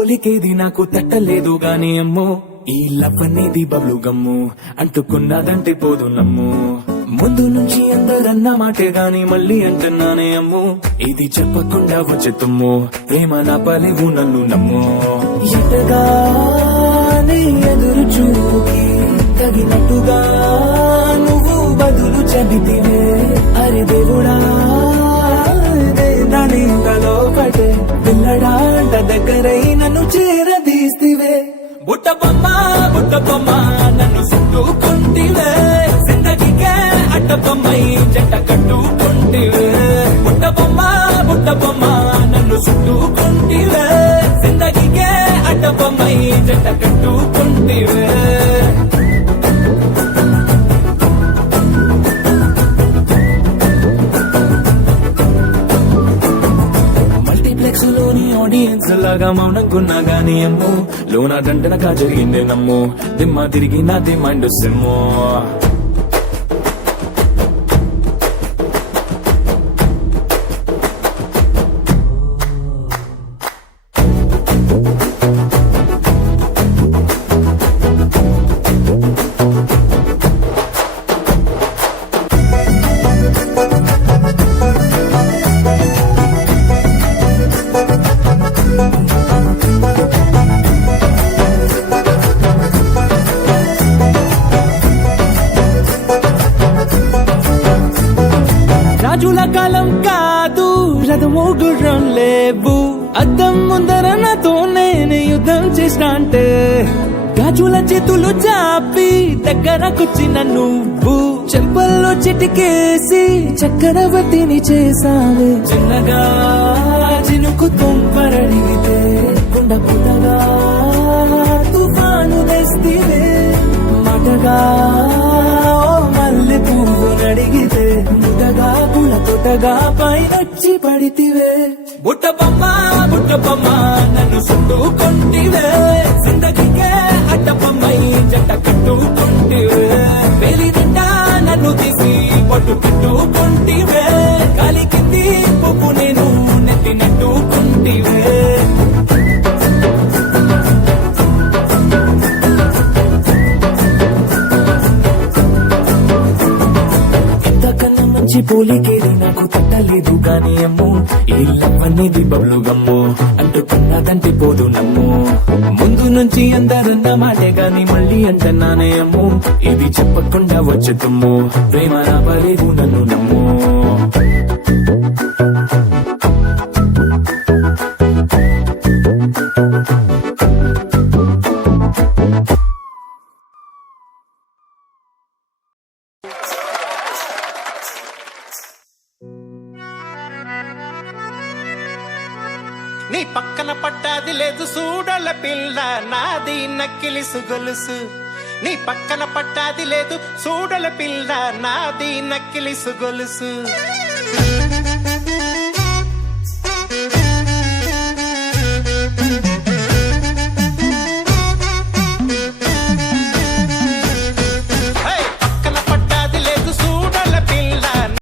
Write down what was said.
పోలికేది నాకు తట్టలేదు గాని అమ్మో ఈ లవ్ అనేది బబ్లు గమ్ము అంటుకున్నదంటే పోదు నమ్ము ముందు నుంచి అందరన్న మాటే గాని మళ్ళీ అంటున్నానే అమ్ము ఇది చెప్పకుండా వచ్చే తుమ్ము ప్రేమ నా పలేవు నన్ను నమ్ము ఎటగానే ఎదురు చూకి తగినట్టుగా నువ్వు బదులు చెబితివే అరే దేవుడా దాని లోపటే పిల్లడాంట దగ్గరై నన్ను చేరదీస్తివే బుట్ట బొమ్మ నన్ను చుట్టుకుంటివే జిందగీకే అడ్డ బొమ్మై జంట కట్టుకుంటివే బుట్ట బొమ్మ నన్ను చుట్టుకుంటివే జిందగీకే అడ్డ బొమ్మై జంట కట్టుకుంటివే లోని ఆడియన్స్ లాగా మౌనంకున్నా గానీ అమ్ము లోనా దండనగా జరిగిందే నమ్ము దిమ్మ తిరిగి నాది మైండ్ సిమ్ము రాజుల కాలం కాదు రథము గుర్రం లేవు అద్దం ముందర నాతో నేను యుద్ధం చేసిన అంటే గాజుల చేతులు చాపి దగ్గరకొచ్చిన నువ్వు చెంపల్లో చిటికేసి చక్రవర్తిని చేసావే చిన్నగా చినుకు తుంపరడిగితే కుండ పుట్టగా తుఫాను తెస్తివే మాటగా మల్లె పువ్వు నడిగితే ముదగా పుల తొటగా పైనొచ్చి పడితివే బుట్ట బొమ్మ నన్ను చుట్టుకుంటివే జిందగీకే అడ్డ బొమ్మై జంట కట్టుకుంటివే వేలి నిండా నన్ను తీసి పట్టు పెట్టుకుంటివే గాలి కింది పువ్వు నేను నెత్తి నెట్టుకుంటివే పోలికేది నాకు తట్టలేదు గాని అమ్ము ఈ లవ్ అనేది బబ్లు గమ్ము అంటుకున్నదంటే పోదు నమ్ము ముందు నుంచి అందరన్న మాటే గాని మళ్ళీ అంటున్నానే అమ్ము ఇది చెప్పకుండా వచ్చే తుమ్ము ప్రేమ నా పలేవు నన్ను నమ్ము నీ పక్కన పట్టాది లేదు చూడల పిల్ల నాది నక్కిలిసు గొలుసు నీ పక్కన పట్టాది లేదు చూడల పిల్ల నాది నక్కిలిసు గొలుసు